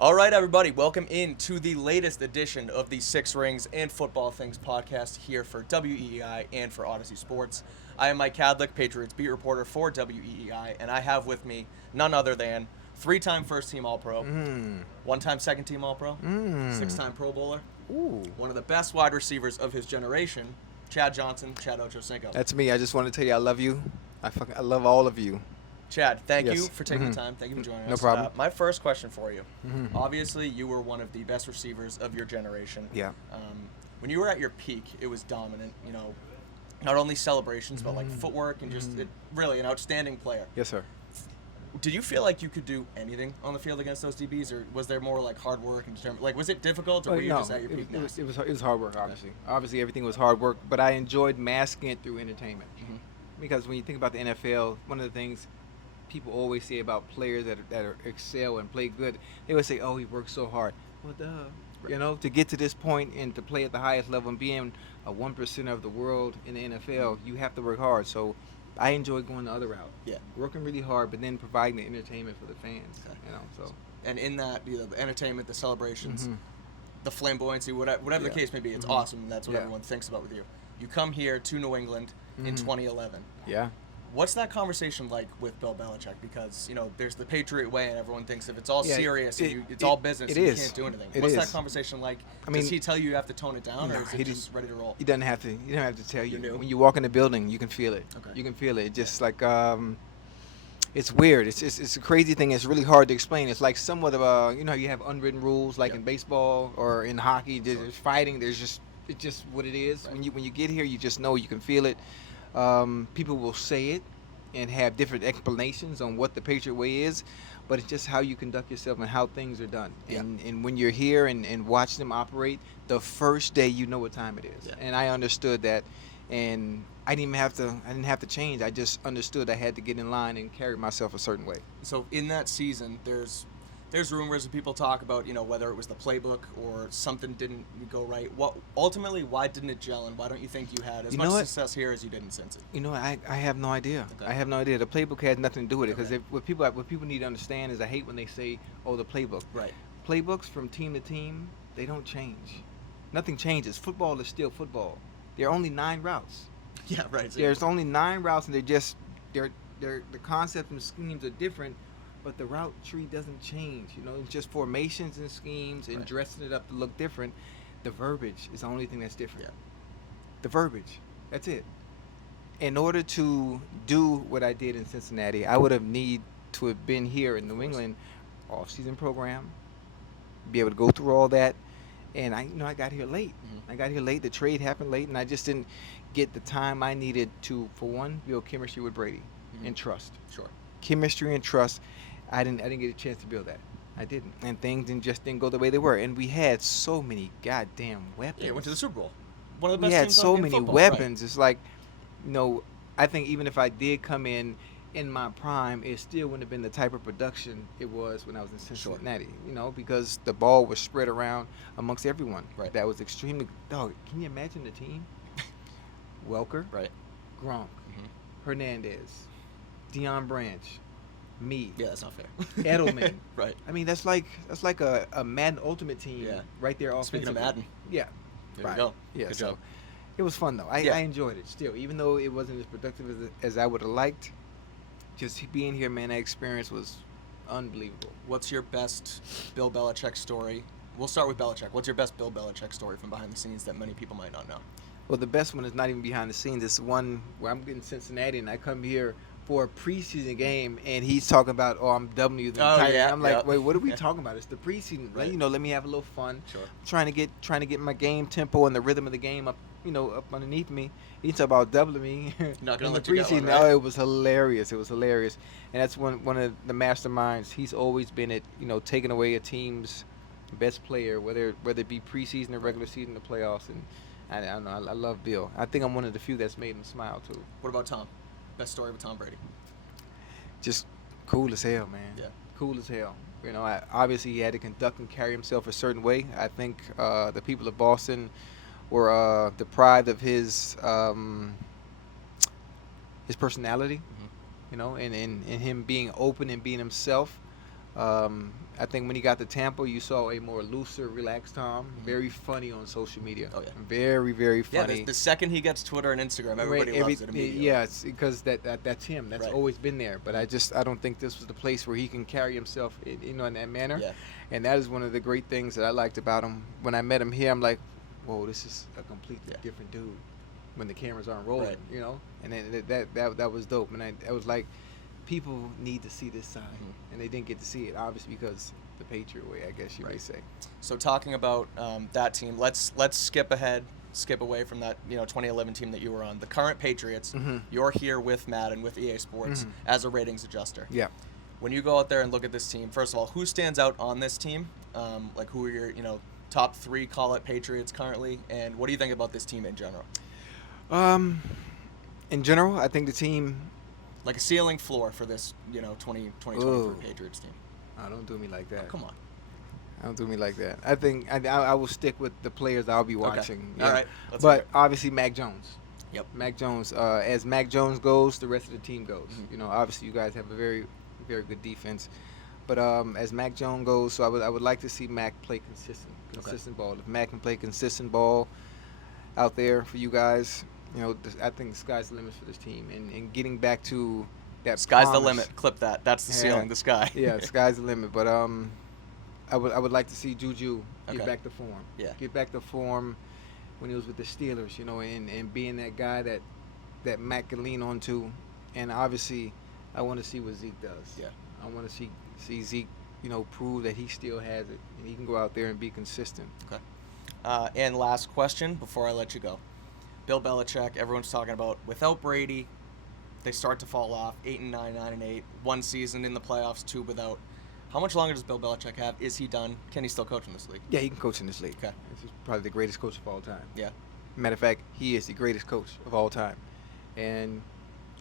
All right, everybody, welcome in to the latest edition of the Six Rings and Football Things podcast here for WEEI and for Odyssey Sports. I am Mike Cadlick, Patriots beat reporter for WEEI, and I have with me none other than three-time first-team All-Pro, one-time second-team All-Pro, six-time Pro Bowler, one of the best wide receivers of his generation, Chad Johnson, Chad Ochocinco. That's me. I just want to tell you I love you. I love all of you. Chad, thank Yes. you for taking the time. Thank you for joining No us. problem. My first question for you. Obviously, you were one of the best receivers of your generation. Yeah. When you were at your peak, it was dominant. You know, not only celebrations, but like footwork and just really an outstanding player. Yes, sir. Did you feel like you could do anything on the field against those DBs, or was there more like hard work and determination? Like, was it difficult, or were you no, just at your peak? it was hard work, obviously. Obviously, everything was hard work, but I enjoyed masking it through entertainment. Because when you think about the NFL, one of the things people always say about players that are excel and play good, they always say, "Oh, he works so hard." Well, duh. You know, to get to this point and to play at the highest level and being a 1% of the world in the NFL, you have to work hard. So I enjoy going the other route. Yeah. Working really hard, but then providing the entertainment for the fans. Okay. You know, so. And in that, the entertainment, the celebrations, the flamboyancy, whatever the Yeah. case may be, it's awesome. And that's what Yeah. everyone thinks about with you. You come here to New England in 2011. Yeah. What's that conversation like with Bill Belichick? Because, you know, there's the Patriot way, and everyone thinks if it's all Yeah, serious and it's it- all business, it and you is. can't do anything. It What's that is. conversation like? I mean, Does he tell you have to tone it down, no, or is he it just ready to roll? He doesn't have to. He don't have to tell you. You knew? When you walk in the building, you can feel it. Okay. You can feel it. It's just like it's weird. It's a crazy thing. It's really hard to explain. It's like somewhat of a you have unwritten rules like in baseball or in hockey. There's fighting. It's just what it is. Right. When you get here, you just know. You can feel it. People will say it and have different explanations on what the Patriot way is, but it's just how you conduct yourself and how things are done. Yeah. And when you're here and watch them operate, the first day you know what time it is. Yeah. And I understood that, and I didn't have to change. I just understood I had to get in line and carry myself a certain way. So in that season, there's rumors and people talk about, you know, whether it was the playbook or something didn't go right. Ultimately, why didn't it gel, and why don't you think you had as You much know what? success here as you did in Cincy? I have no idea. Okay. I have no idea. The playbook has nothing to do with it because Okay. what people need to understand is I hate when they say, "Oh, the playbook." Right. Playbooks from team to team, they don't change. Nothing changes. Football is still football. There are only 9 routes. Yeah, right. So There's only 9 routes, and the concept and schemes are different, but the route tree doesn't change. You know, it's just formations and schemes and Right. dressing it up to look different. The verbiage is the only thing that's different. Yeah. The verbiage. That's it. In order to do what I did in Cincinnati, I would have need to have been here in New England, off-season program, be able to go through all that. And I got here late. I got here late. The trade happened late, and I just didn't get the time I needed to, for one, build chemistry with Brady and trust. Sure. Chemistry and trust. I didn't get a chance to build that. I didn't, and things didn't go the way they were. And we had so many goddamn weapons. Yeah, went to the Super Bowl. One of the We best had teams so in many football. weapons. It's like, I think even if I did come in my prime, it still wouldn't have been the type of production it was when I was in Cincinnati. Because the ball was spread around amongst everyone. Right. That was extremely. Dog, can you imagine the team? Welker, Right. Gronk, Hernandez, Deion Branch, me, Yeah, that's not fair. Edelman. Right. I mean, that's like a Madden Ultimate Team Yeah. right there. Speaking of offensively. Madden. Yeah. There right. you go. Yeah. Good so job. it was fun though. I Yeah. enjoyed it still, even though it wasn't as productive as I would have liked. Just being here, man, that experience was unbelievable. What's your best Bill Belichick story? We'll start with Belichick. What's your best Bill Belichick story from behind the scenes that many people might not know? Well, the best one is not even behind the scenes. It's one where I'm in Cincinnati and I come here for a preseason game and he's talking about, "Oh, I'm doubling you the Oh, entire." yeah, I'm like, yeah. "Wait, what are we talking about? It's the preseason. Right. Let me have a little fun." Sure. Trying to get my game tempo and the rhythm of the game up, up underneath me. He talk about doubling me. Not gonna in let the you get one, preseason. right? Oh, it was hilarious. It was hilarious. And that's one of the masterminds. He's always been at, taking away a team's best player, whether it be preseason or regular season or playoffs. And I don't know. I love Bill. I think I'm one of the few that's made him smile too. What about Tom? Best story with Tom Brady? Just cool as hell, man. Yeah. Cool as hell. Obviously he had to conduct and carry himself a certain way. I think the people of Boston were deprived of his personality, and him being open and being himself. I think when he got to Tampa, you saw a more looser, relaxed Tom. Very funny on social media. Oh, yeah. Very, very Yeah, funny. the second he gets Twitter and Instagram, everybody loves it immediately. Yeah, it's because that's him. That's Right. always been there. But I don't think this was the place where he can carry himself, in that manner. Yeah. And that is one of the great things that I liked about him. When I met him here, I'm like, whoa, this is a completely different dude. When the cameras aren't rolling, Right. and then that was dope. And I was like, people need to see this side, and they didn't get to see it, obviously, because the Patriot way, I guess you may say. So talking about that team, let's skip away from that 2011 team that you were on. The current Patriots, you're here with Madden, with EA Sports, as a ratings adjuster. Yeah. When you go out there and look at this team, first of all, who stands out on this team? Like who are your top 3 call it Patriots currently, and what do you think about this team in general? In general, I think the team, like a ceiling floor for this 2023 Patriots team. Oh, don't do me like that. Oh, come on. Don't do me like that. I think I will stick with the players I'll be watching. Okay. Yeah. All right. Let's But hear it. obviously Mac Jones. Yep. Mac Jones. As Mac Jones goes, the rest of the team goes. Obviously you guys have a very, very good defense. But as Mac Jones goes, so I would like to see Mac play consistent ball. If Mac can play consistent ball out there for you guys, I think the sky's the limit for this team. And getting back to that Sky's promise, the limit. Clip that. That's the ceiling. The sky. Yeah, sky's the limit. But I would like to see Juju get Okay. back to form. Yeah. Get back to form when he was with the Steelers, and being that guy that Mac can lean on to. And obviously, I want to see what Zeke does. Yeah. I want to see Zeke, prove that he still has it and he can go out there and be consistent. Okay. And last question before I let you go. Bill Belichick, everyone's talking about, without Brady, they start to fall off. 8-9, 9-8, 1 season in the playoffs, 2 without. How much longer does Bill Belichick have? Is he done? Can he still coach in this league? Yeah, he can coach in this league. Okay. He's probably the greatest coach of all time. Yeah. Matter of fact, he is the greatest coach of all time. And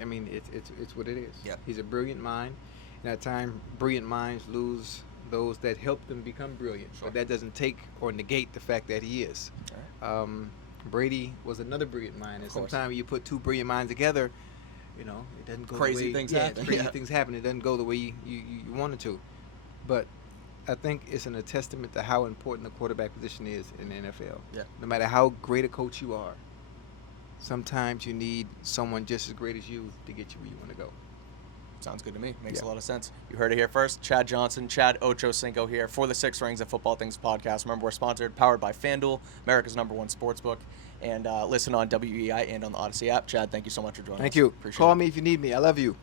I mean, it's what it is. Yeah. He's a brilliant mind. And at times, brilliant minds lose those that help them become brilliant. Sure. But that doesn't take or negate the fact that he is. All right. Brady was another brilliant mind. And Of course. sometimes you put 2 brilliant minds together, it doesn't go Crazy the way, things yeah, happen. Crazy Yeah. things happen. It doesn't go the way you want it to. But I think it's a testament to how important the quarterback position is in the NFL. Yeah. No matter how great a coach you are, sometimes you need someone just as great as you to get you where you want to go. Sounds good to me. Makes Yeah. a lot of sense. You heard it here first. Chad Johnson, Chad Ochocinco here for the Six Rings and Football Things podcast. Remember, we're sponsored, powered by FanDuel, America's #1 sportsbook, and listen on WEI and on the Odyssey app. Chad, thank you so much for joining us. Thank you. Appreciate Call it. me if you need me. I love you.